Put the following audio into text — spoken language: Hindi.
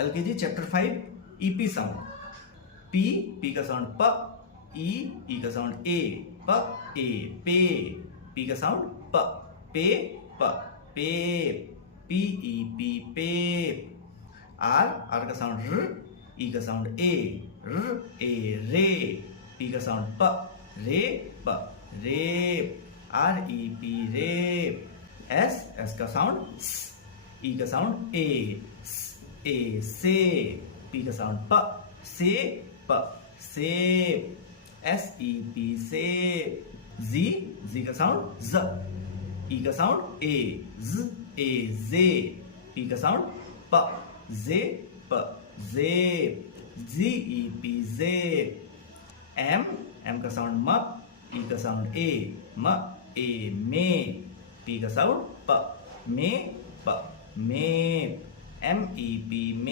LKG chapter 5 EP sound. P का साउंड प, ई का साउंड ए, प ए, पे। पी का साउंड प, पे प, पे। पी पे। आर का साउंड र, ई का साउंड ए, र ए, रे। पी का साउंड प, रे प, रे। REP रे। एस का साउंड स, ई का साउंड ए, से। पी का साउंड प, से प, से। SEP से। जी का साउंड ज, ई का साउंड ए, जे। पी का साउंड प, जे प, जे। GEP जे। एम का साउंड म, ई का साउंड ए, म ए, में। पी का साउंड प, में प, में। MEP में।